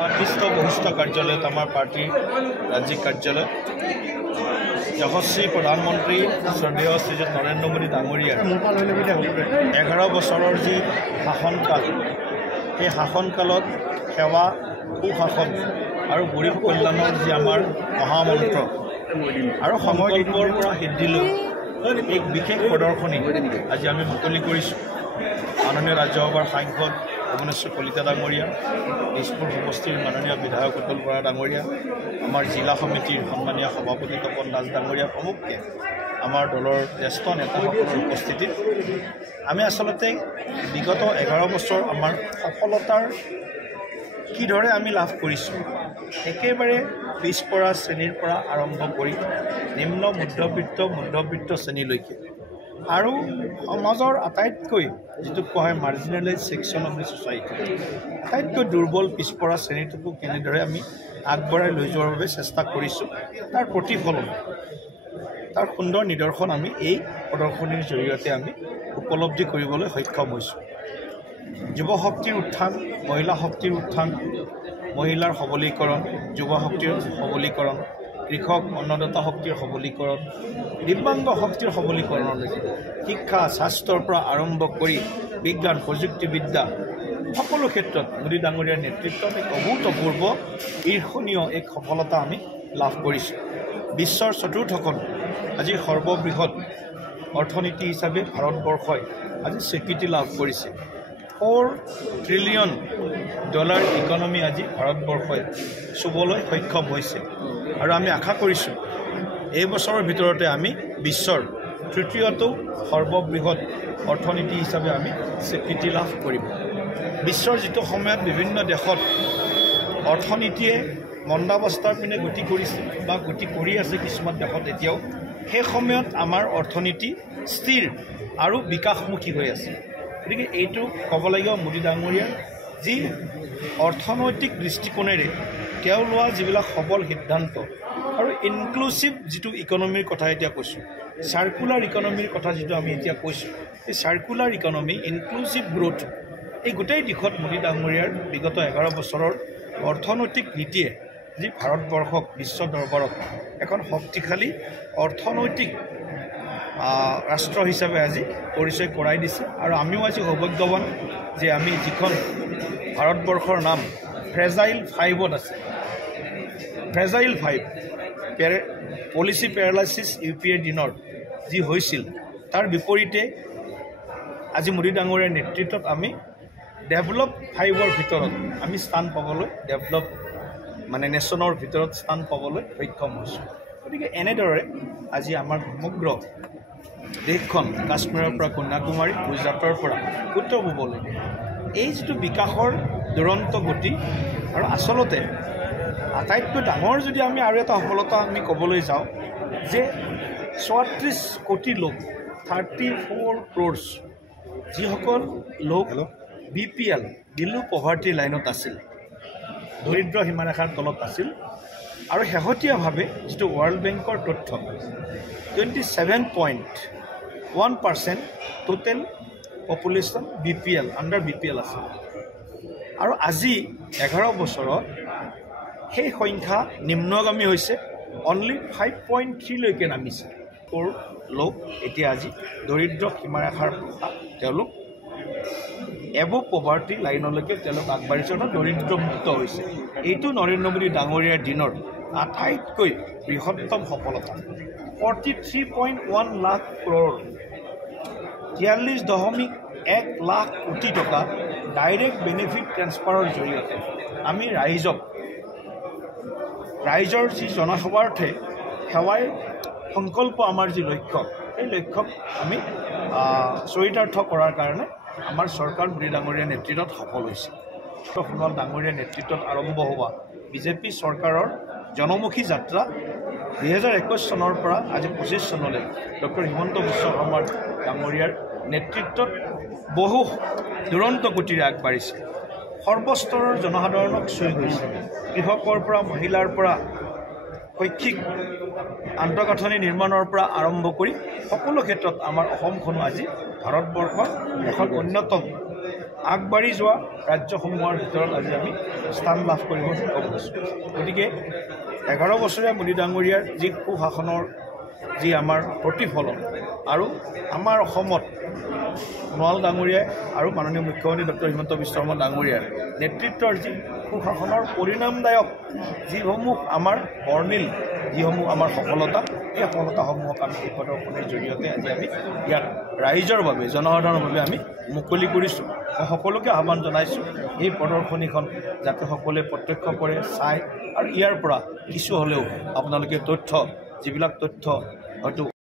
Artist বহিষ্ঠ কাৰ্যালয়ত আমাৰ পাৰ্টিৰ ৰাজ্যিক কাৰ্যালয় যশস্বী প্ৰধানমন্ত্ৰী শ্ৰদ্ধেয় শ্ৰীযুত নৰেন্দ্ৰ মোদী ডাঙৰীয়াৰ 11 বছৰৰ যি শাসনকাল সেই শাসনকালত সেৱা সুশাসন আৰু গৰীব কল্যাণৰ যি আমাৰ মহামন্ত্ৰ আৰু সংকল্পৰ পৰা সিদ্ধিলৈ এক বিশেষ প্ৰদৰ্শনী আজি আমি মুকলি কৰিছোঁ। মাননীয় ৰাজ্যসভাৰ সাংসদ ভুৱনেশ্বৰ কলিতা ডাঙৰীয়া, দিছপুৰ সমষ্টিৰ মাননীয় বিধায়ক অতুল বৰা ডাঙৰীয়া, আমাৰ জিলা সমিতিৰ সন্মানীয় সভাপতি তপন দাস ডাঙৰীয়া প্ৰমুখ্যে আমাৰ দলৰ জ্যেষ্ঠ নেতাসকলৰ উপস্থিতিত আমি আচলতে বিগত 11 বছৰ আমাৰ সফলতাৰ কিদৰে আমি লাভ কৰিছোঁ, একেবাৰে পিছপৰা শ্ৰেণীৰ পৰা আৰম্ভ কৰি নিম্ন মধ্যবিত্ত শ্ৰেণীলৈকে আৰু সমাজৰ আটাইতকৈ যিটো কোৱা হয় মাৰ্জিনেলাইজ ছেকশ্যন অফ দি ছ'চাইটি, আটাইতকৈ দুৰ্বল পিছপৰা শ্ৰেণীটোকো কেনেদৰে আমি আগবঢ়াই লৈ যোৱাৰ বাবে চেষ্টা কৰিছোঁ, তাৰ প্ৰতিফলন, তাৰ সুন্দৰ নিদৰ্শন আমি এই প্ৰদৰ্শনীৰ জৰিয়তে আমি উপলব্ধি কৰিবলৈ সক্ষম হৈছোঁ। যুৱ শক্তিৰ উত্থান, মহিলা শক্তিৰ উত্থান, মহিলাৰ সবলীকৰণ, যুৱ শক্তিৰ সবলীকৰণ, কৃষক অন্নদাতা শক্তিৰ সবলীকৰণ, দিব্যাংগ শক্তিৰ সবলীকৰণলৈকে শিক্ষা স্বাস্থ্যৰ পৰা আৰম্ভ কৰি বিজ্ঞান প্ৰযুক্তিবিদ্যা সকলো ক্ষেত্ৰত মোদী ডাঙৰীয়াৰ নেতৃত্বত এক অভূতপূৰ্ব ঈৰ্ষণীয় এক সফলতা আমি লাভ কৰিছোঁ। বিশ্বৰ চতুৰ্থখন আজি সৰ্ববৃহৎ অৰ্থনীতি হিচাপে ভাৰতবৰ্ষই আজি স্বীকৃতি লাভ কৰিছে। $4 ট্ৰিলিয়ন ইকনমি আজি ভাৰতবৰ্ষই চুবলৈ সক্ষম হৈছে আৰু আমি আশা কৰিছোঁ এই বছৰৰ ভিতৰতে আমি বিশ্বৰ তৃতীয়টো সৰ্ববৃহৎ অৰ্থনীতি হিচাপে আমি স্বীকৃতি লাভ কৰিম। বিশ্বৰ যিটো সময়ত বিভিন্ন দেশত অৰ্থনীতিয়ে মন্দাৱস্থাৰ পিনে গতি কৰিছে বা গতি কৰি আছে কিছুমান দেশত এতিয়াও, সেই সময়ত আমাৰ অৰ্থনীতি স্থিৰ আৰু বিকাশমুখী হৈ আছে। গতিকে এইটো ক'ব লাগিব মোদী ডাঙৰীয়াৰ যি অৰ্থনৈতিক দৃষ্টিকোণেৰে তেওঁ লোৱা যিবিলাক সবল সিদ্ধান্ত আৰু ইনক্লুচিভ যিটো ইকনমিৰ কথা এতিয়া কৈছোঁ, চাৰ্কুলাৰ ইকনমিৰ কথা যিটো আমি এতিয়া কৈছোঁ, এই চাৰ্কুলাৰ ইকনমি, ইনক্লুচিভ গ্ৰোথ, এই গোটেই দিশত মোদী ডাঙৰীয়াৰ বিগত 11 বছৰৰ অৰ্থনৈতিক নীতিয়ে যি ভাৰতবৰ্ষক বিশ্ব দৰবাৰত এখন শক্তিশালী অৰ্থনৈতিক ৰাষ্ট্ৰ হিচাপে আজি পৰিচয় কৰাই দিছে। আৰু আমিও আজি সৌভাগ্যৱান যে আমি যিখন ভাৰতবৰ্ষৰ নাম ফ্ৰেজাইল 5ত আছে, ফ্ৰেজাইল 5 পলিচি পেৰালাইচিছ UPA দিনৰ যি হৈছিল, তাৰ বিপৰীতে আজি মোদী ডাঙৰীয়াৰ নেতৃত্বত আমি ডেভেলপ 5ৰ ভিতৰত আমি স্থান পাবলৈ, ডেভেলপ মানে নেশ্যনৰ ভিতৰত স্থান পাবলৈ সক্ষম হৈছোঁ। গতিকে এনেদৰে আজি আমাৰ সমগ্ৰ দেশখন কাশ্মীৰৰ পৰা কন্যাকুমাৰী, গুজৰাটৰ পৰা উত্তৰ পূবলৈকে এই যিটো বিকাশৰ দুৰন্ত গতি, আৰু আচলতে আটাইতকৈ ডাঙৰ যদি আমি আৰু এটা সফলতা আমি ক'বলৈ যাওঁ যে 34 কোটি লোক, 34 crores যিসকল লোক BPL বিলো পভাৰ্টি লাইনত আছিল, দৰিদ্ৰ সীমাৰেখাৰ তলত আছিল, আৰু শেহতীয়াভাৱে যিটো ৱৰ্ল্ড বেংকৰ তথ্য 27.1% total population BPL, under BPL আছে। আৰু আজি 11 বছৰত সেই সংখ্যা নিম্নগামী হৈছে, অনলি 5.3লৈকে নামিছে। লোক এতিয়া আজি দৰিদ্ৰ সীমাৰেখাৰ পৰা তেওঁলোক এবভ পভাৰ্টি লাইনলৈকে তেওঁলোক আগবাঢ়িছে, দৰিদ্ৰমুক্ত হৈছে। এইটো নৰেন্দ্ৰ মোদী ডাঙৰীয়াৰ দিনৰ আটাইতকৈ বৃহত্তম সফলতা। 43.1 লাখ ক্ৰ'ৰ, 43.1 লাখ কোটি টকা ডাইৰেক্ট বেনিফিট ট্ৰেন্সফাৰৰ জৰিয়তে আমি ৰাইজৰ যি জনসেৱাৰ্থে সেৱাই সংকল্প, আমাৰ যি লক্ষ্য, সেই লক্ষ্যক আমি চৰিতাৰ্থ কৰাৰ কাৰণে আমাৰ চৰকাৰ মোদী ডাঙৰীয়াৰ নেতৃত্বত সফল হৈছে। সোণোৱাল ডাঙৰীয়াৰ নেতৃত্বত আৰম্ভ হোৱা বিজেপি চৰকাৰৰ জনমুখী যাত্ৰা 2021 চনৰ পৰা আজি 25 চনলৈ ডক্টৰ হিমন্ত বিশ্ব শৰ্মাৰ ডাঙৰীয়াৰ নেতৃত্বত বহু দুৰন্ত গতিৰে আগবাঢ়িছে। সৰ্বস্তৰৰ জনসাধাৰণক চুই গৈছে, কৃষকৰ পৰা, মহিলাৰ পৰা, শৈক্ষিক আন্তঃগাঁথনি নিৰ্মাণৰ পৰা আৰম্ভ কৰি সকলো ক্ষেত্ৰত আমাৰ অসমখনো আজি ভাৰতবৰ্ষৰ এখন অন্যতম আগবাঢ়ি যোৱা ৰাজ্যসমূহৰ ভিতৰত আজি আমি স্থান লাভ কৰিব সক্ষম হৈছোঁ গতিকে 11 বছৰীয়া মোদী ডাঙৰীয়াৰ যি সুশাসনৰ যি আমাৰ প্ৰতিফলন আৰু আমাৰ অসমত নোৱাল ডাঙৰীয়াই আৰু মাননীয় মুখ্যমন্ত্ৰী ডক্টৰ হিমন্ত বিশ্ব শৰ্মা ডাঙৰীয়াৰ নেতৃত্বৰ যি সুশাসনৰ পৰিণামদায়ক যিসমূহ আমাৰ বৰ্ণিল যিসমূহ আমাৰ সফলতা এই সফলতাসমূহক আমি এই প্ৰদৰ্শনীৰ জৰিয়তে আজি আমি ইয়াত ৰাইজৰ বাবে জনসাধাৰণৰ বাবে আমি মুকলি কৰিছোঁ মই সকলোকে আহ্বান জনাইছোঁ এই প্ৰদৰ্শনীখন যাতে সকলোৱে প্ৰত্যক্ষ কৰে চায় আৰু ইয়াৰ পৰা কিছু হ'লেও আপোনালোকে তথ্য যিবিলাক তথ্য হয়তো